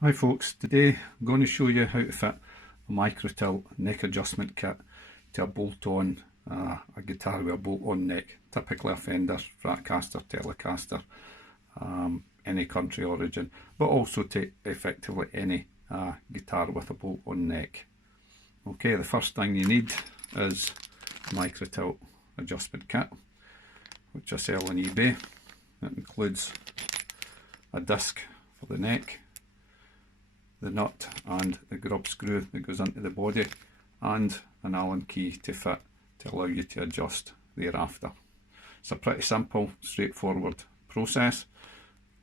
Hi folks, today I'm going to show you how to fit a micro-tilt neck adjustment kit to a bolt-on, a guitar with a bolt-on neck, typically a Fender, Stratocaster, Telecaster, any country origin, but also to effectively any guitar with a bolt-on neck. Okay, the first thing you need is a micro-tilt adjustment kit, which I sell on eBay. It includes a disc for the neck, the nut and the grub screw that goes into the body, and an Allen key to fit to allow you to adjust thereafter. It's a pretty simple, straightforward process.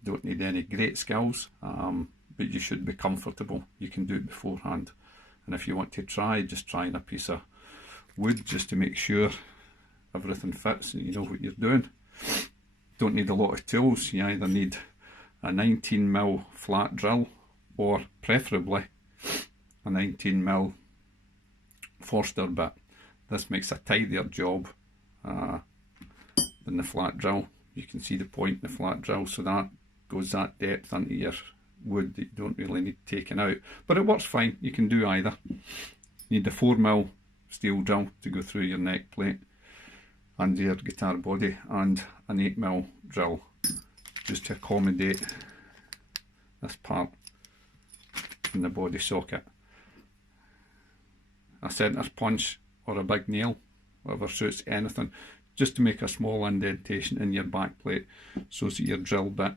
You don't need any great skills, but you should be comfortable. You can do it beforehand. And if you want to try, just try on a piece of wood just to make sure everything fits and you know what you're doing. Don't need a lot of tools. You either need a 19mm flat drill, or preferably a 19mm Forster bit. This makes a tidier job than the flat drill. You can see the point in the flat drill, so that goes that depth into your wood that you don't really need taken out, but it works fine. You can do either. You need a 4mm steel drill to go through your neck plate and your guitar body, and an 8mm drill just to accommodate this part in the body socket. A centre punch or a big nail, whatever suits, anything, just to make a small indentation in your back plate so that your drill bit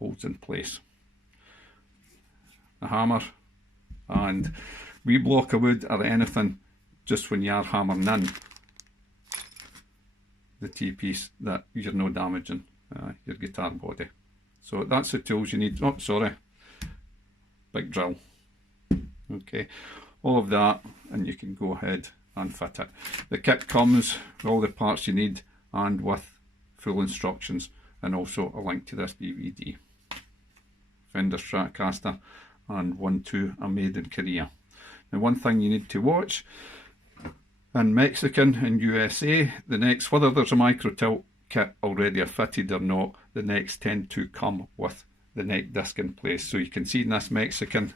holds in place. A hammer and wee block of wood or anything, just when you are hammering in the T-piece, that you're no damaging your guitar body. So that's the tools you need. Oh, sorry, big drill. Okay, all of that, and you can go ahead and fit it. The kit comes with all the parts you need and with full instructions, and also a link to this DVD. Fender Stratocaster and 1-2 are made in Korea. Now, one thing you need to watch: in Mexican and USA, the necks, whether there's a micro tilt kit already fitted or not, the necks tend to come with the neck disc in place. So you can see in this Mexican,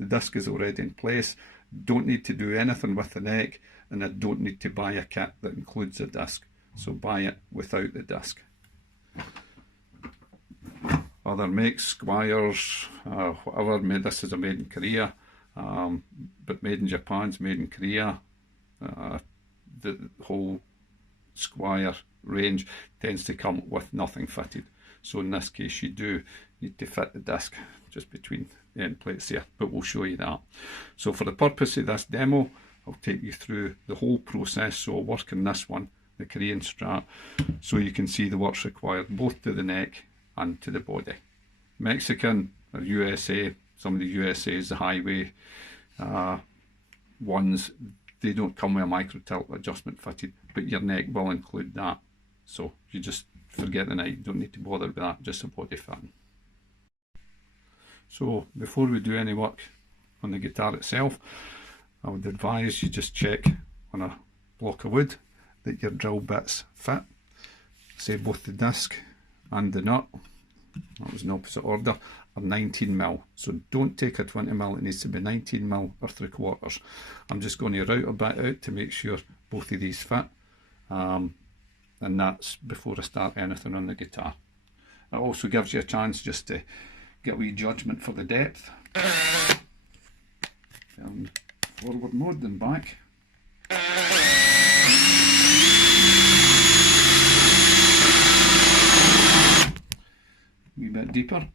the disc is already in place. Don't need to do anything with the neck, and I don't need to buy a kit that includes a disc, so buy it without the disc. Other makes, Squires, whatever, this is a made in Korea, but made in Japan's made in Korea. The whole Squire range tends to come with nothing fitted, so in this case you do need to fit the disc just between the end plates there, but we'll show you that. So for the purpose of this demo, I'll take you through the whole process. So I'll work on this one, the Korean Strat, so you can see the works required both to the neck and to the body. Mexican or USA, some of the USA's, the highway ones, they don't come with a micro tilt adjustment fitted, but your neck will include that. So you just forget the neck, you don't need to bother with that, just a body fitting. So before we do any work on the guitar itself, I would advise you just check on a block of wood that your drill bits fit. Say both the disc and the nut, that was in opposite order, are 19mm. So don't take a 20mm, it needs to be 19mm or 3/4. I'm just going to route a bit out to make sure both of these fit, and that's before I start anything on the guitar. It also gives you a chance just to get a wee judgment for the depth. Forward mode and back. A wee bit deeper.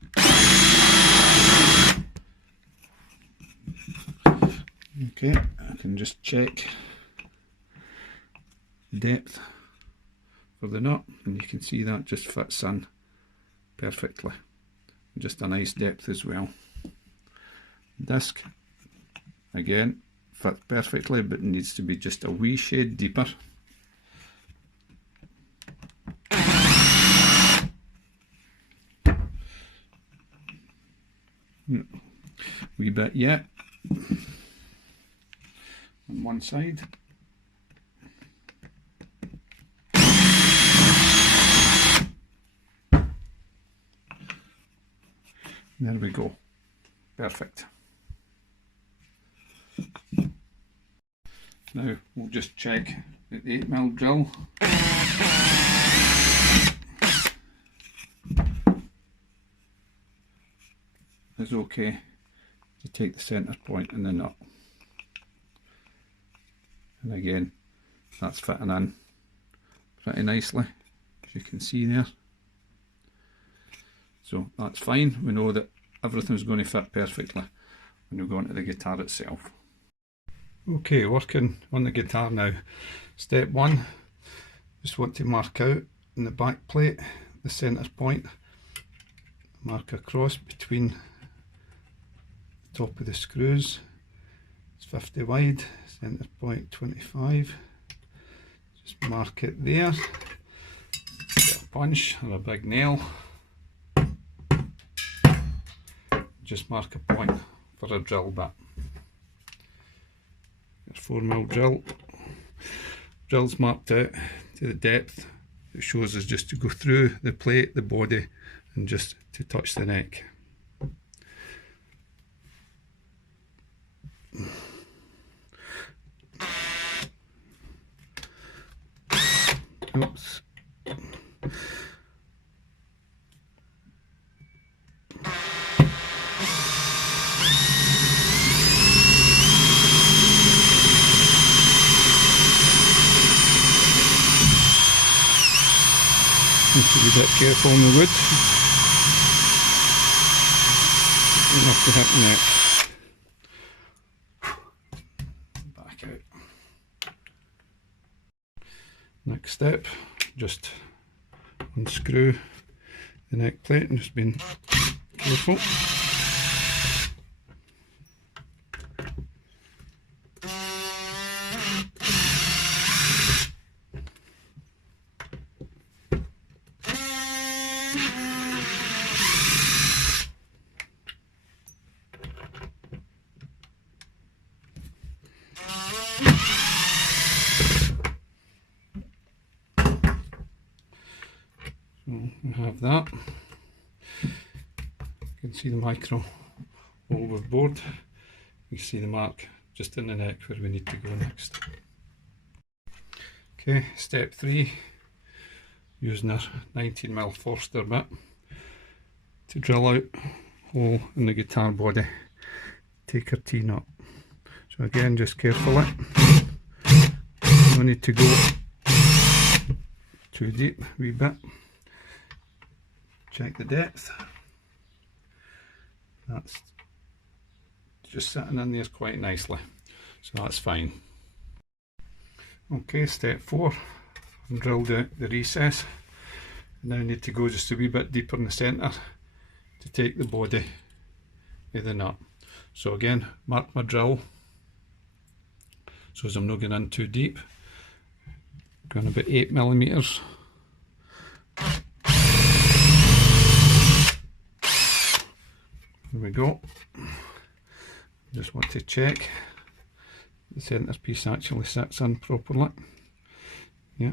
Okay, I can just check depth for the nut, and you can see that just fits in perfectly. Just a nice depth as well. Disc, again, fits perfectly, but needs to be just a wee shade deeper. Wee bit yet on one side. There we go. perfect. Now we'll just check that the 8mm drill is okay to take the centre point in the nut. And again, that's fitting in pretty nicely, as you can see there. So that's fine. We know that everything's going to fit perfectly when we go into the guitar itself. Okay, working on the guitar now. Step 1, just want to mark out in the back plate the centre point. Mark across between the top of the screws. It's 50 wide, centre point 25. Just mark it there. Get a punch or a big nail. Just mark a point for a drill bit. 4mm drill. Drill's marked out to the depth. It shows us just to go through the plate, the body, and just to touch the neck. Oops. Need to be a bit careful on the wood. Enough to hit the neck. Back out. Next step, just unscrew the neck plate and just being careful. So we have that. You can see the micro overboard. You see the mark just in the neck where we need to go next. Okay, step 3, using our 19mm Forster bit to drill out a hole in the guitar body. Take our T-nut. So again, just carefully. No need to go too deep, a wee bit. Check the depth. That's just sitting in there quite nicely, so that's fine. Okay, step 4, I've drilled out the recess. Now I need to go just a wee bit deeper in the centre to take the body of the nut. So again, mark my drill so as I'm not going in too deep. Going about 8mm. There we go. Just want to check the centre piece actually sits in properly. Yeah.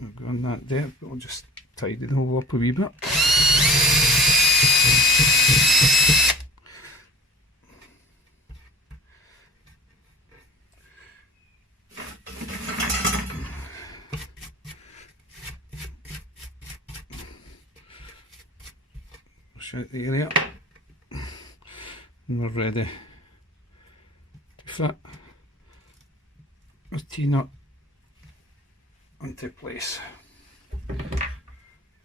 We've gone that depth, but we'll just tidy the hole up a wee bit. Out the area and we're ready to fit the T-nut into place.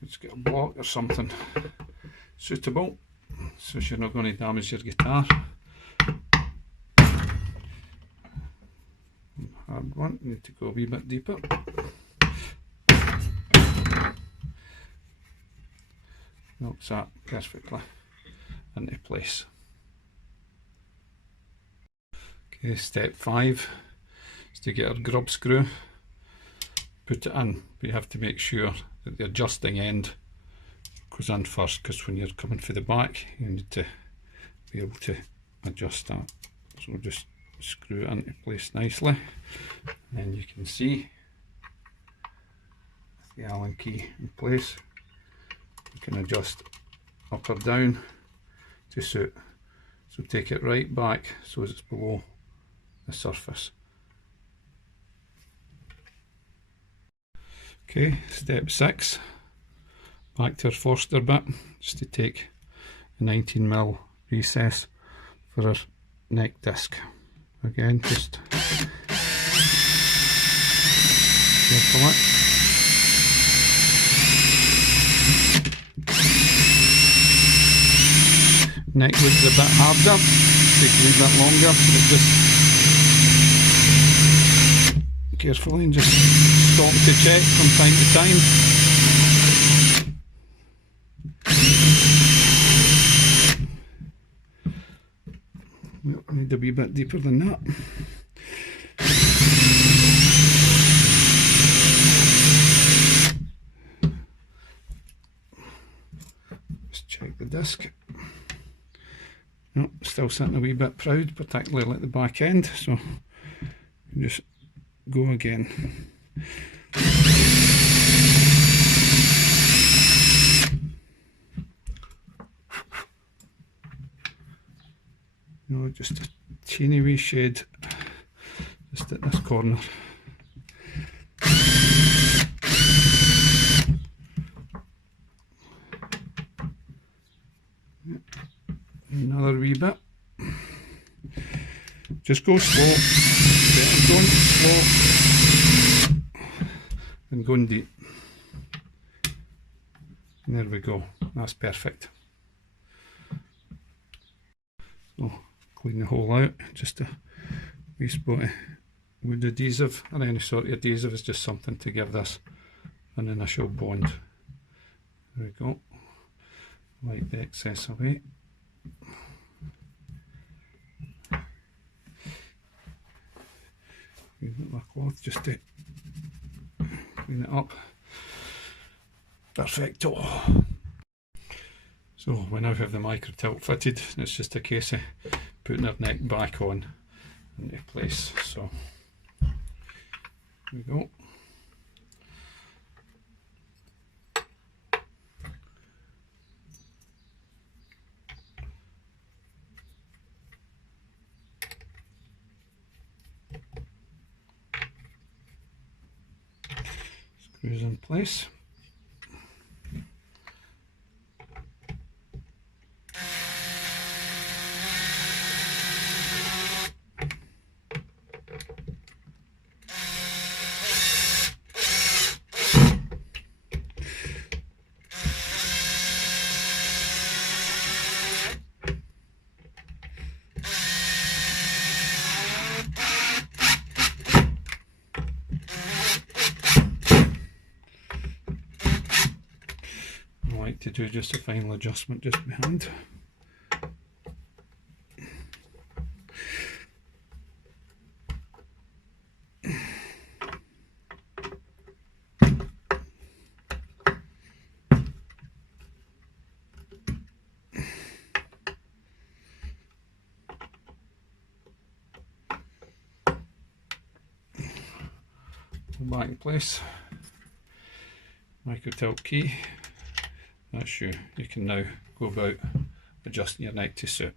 Let's get a block or something suitable so you're not going to damage your guitar. Hard one, need to go a wee bit deeper. Knocks that perfectly into place. Okay, step 5 is to get our grub screw, put it in, but you have to make sure that the adjusting end goes in first, because when you're coming for the back you need to be able to adjust that. So we'll just screw it into place nicely, and then you can see with the Allen key in place you can adjust up or down to suit. So take it right back so it's below the surface. Okay, step 6, back to our Forster bit, just to take a 19mm recess for our neck disc. Again, just careful it. Neck wood's a bit harder, take a little bit longer, but just carefully and just stop to check from time to time. Well, I need a wee bit deeper than that. Just check the disc. No, still sitting a wee bit proud, particularly at the back end, so just go again. No, just a teeny wee shade just at this corner. Another wee bit. Just go slow. Going slow and going deep. And there we go. That's perfect. So clean the hole out. Just a wee spot of wood adhesive, or any sort of adhesive is just something to give this an initial bond. There we go. Wipe the excess away. Use my cloth just to clean it up. Perfecto. So we now have the micro tilt fitted. It's just a case of putting our neck back on into place. So here we go. Screws in place. To do just a final adjustment just behind. Back in place. Micro tilt key. That's you. You can now go about adjusting your neck to suit.